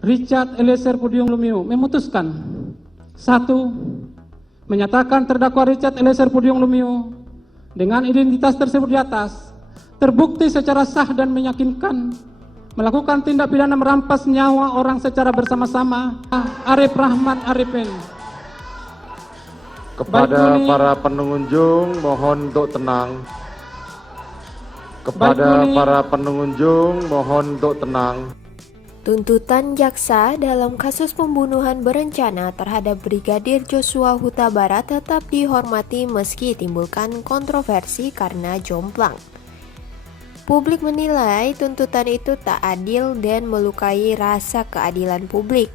Richard Eliezer Pudium Lumiu memutuskan: 1. Menyatakan terdakwa Richard Eliezer Pudium Lumiu dengan identitas tersebut di atas terbukti secara sah dan meyakinkan melakukan tindak pidana merampas nyawa orang secara bersama-sama. Arif Rahman Arifin. Kepada para pengunjung mohon untuk tenang. Kepada para pengunjung mohon untuk tenang. Tuntutan jaksa dalam kasus pembunuhan berencana terhadap Brigadir Joshua Huta Barat tetap dihormati meski timbulkan kontroversi karena jomplang. Publik menilai tuntutan itu tak adil dan melukai rasa keadilan publik.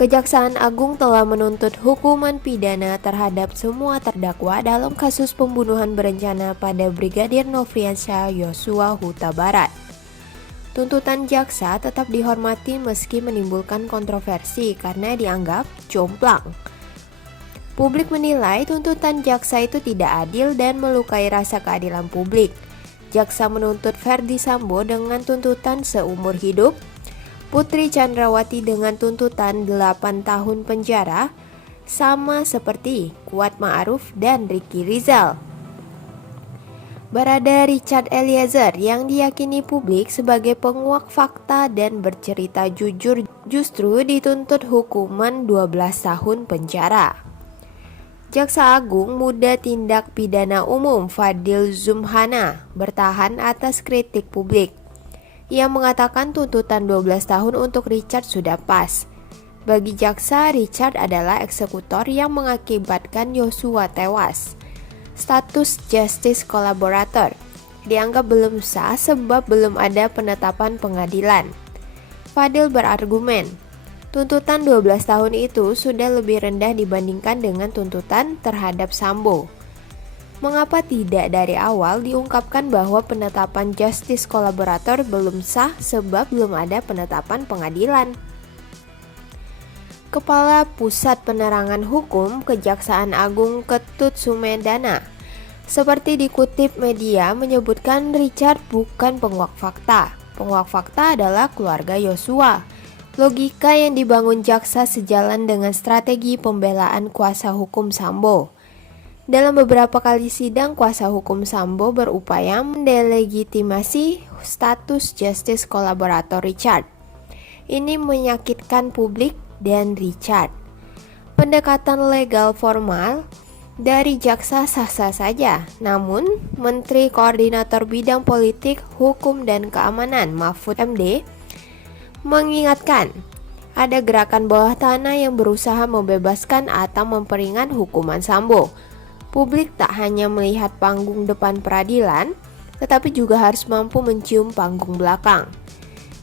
Kejaksaan Agung telah menuntut hukuman pidana terhadap semua terdakwa dalam kasus pembunuhan berencana pada Brigadir Nofriansyah Yosua Huta Barat. Tuntutan jaksa tetap dihormati meski menimbulkan kontroversi karena dianggap jomplang. Publik menilai tuntutan jaksa itu tidak adil dan melukai rasa keadilan publik. Jaksa menuntut Ferdy Sambo dengan tuntutan seumur hidup, Putri Chandrawati dengan tuntutan 8 tahun penjara, sama seperti Kuat Ma'ruf dan Ricky Rizal. Barada Richard Eliezer yang diyakini publik sebagai penguak fakta dan bercerita jujur justru dituntut hukuman 12 tahun penjara. Jaksa Agung Muda Tindak Pidana Umum Fadil Zumhana bertahan atas kritik publik. Ia mengatakan tuntutan 12 tahun untuk Richard sudah pas. Bagi jaksa, Richard adalah eksekutor yang mengakibatkan Yosua tewas. Status Justice Collaborator dianggap belum sah sebab belum ada penetapan pengadilan. Fadil berargumen, tuntutan 12 tahun itu sudah lebih rendah dibandingkan dengan tuntutan terhadap Sambo. Mengapa tidak dari awal diungkapkan bahwa penetapan Justice Collaborator belum sah sebab belum ada penetapan pengadilan? Kepala Pusat Penerangan Hukum Kejaksaan Agung Ketut Sumedana, seperti dikutip media, menyebutkan Richard bukan penguak fakta. Penguak fakta adalah keluarga Yosua. Logika yang dibangun jaksa sejalan dengan strategi pembelaan kuasa hukum Sambo. Dalam beberapa kali sidang, kuasa hukum Sambo berupaya mendelegitimasi status Justice Collaborator Richard. Ini menyakitkan publik dan Richard. Pendekatan legal formal dari jaksa sah-sah saja, namun Menteri Koordinator Bidang Politik, Hukum dan Keamanan Mahfud MD mengingatkan ada gerakan bawah tanah yang berusaha membebaskan atau memperingan hukuman Sambo. Publik tak hanya melihat panggung depan peradilan, tetapi juga harus mampu mencium panggung belakang.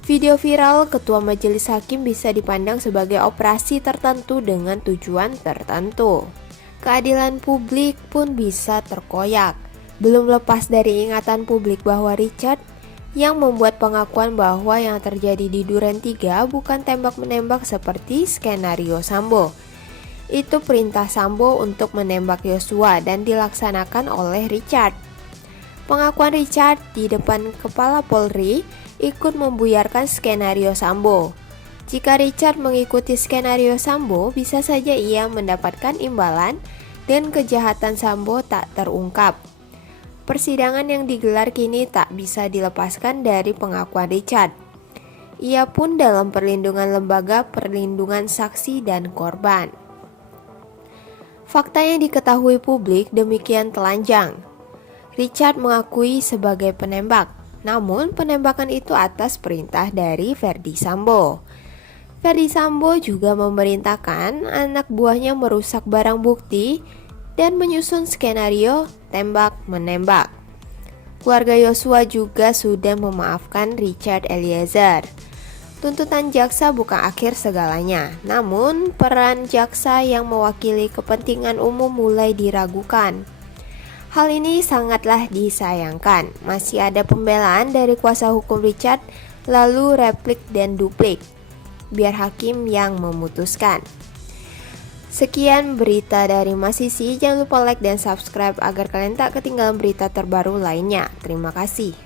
Video viral Ketua Majelis Hakim bisa dipandang sebagai operasi tertentu dengan tujuan tertentu. Keadilan publik pun bisa terkoyak. Belum lepas dari ingatan publik bahwa Richard yang membuat pengakuan bahwa yang terjadi di Duren 3 bukan tembak-menembak seperti skenario Sambo. Itu perintah Sambo untuk menembak Yosua dan dilaksanakan oleh Richard. Pengakuan Richard di depan Kepala Polri ikut membuyarkan skenario Sambo. Jika Richard mengikuti skenario Sambo, bisa saja ia mendapatkan imbalan dan kejahatan Sambo tak terungkap. Persidangan yang digelar kini tak bisa dilepaskan dari pengakuan Richard. Ia pun dalam perlindungan lembaga perlindungan saksi dan korban. Fakta yang diketahui publik demikian telanjang. Richard mengakui sebagai penembak, namun penembakan itu atas perintah dari Ferdy Sambo. Ferdy Sambo juga memerintahkan anak buahnya merusak barang bukti dan menyusun skenario tembak-menembak. Keluarga Yosua juga sudah memaafkan Richard Eliezer. Tuntutan jaksa bukan akhir segalanya, namun peran jaksa yang mewakili kepentingan umum mulai diragukan. Hal ini sangatlah disayangkan. Masih ada pembelaan dari kuasa hukum Richard, lalu replik dan duplik. Biar hakim yang memutuskan. Sekian berita dari Masisi. Jangan lupa like dan subscribe agar kalian tak ketinggalan berita terbaru lainnya. Terima kasih.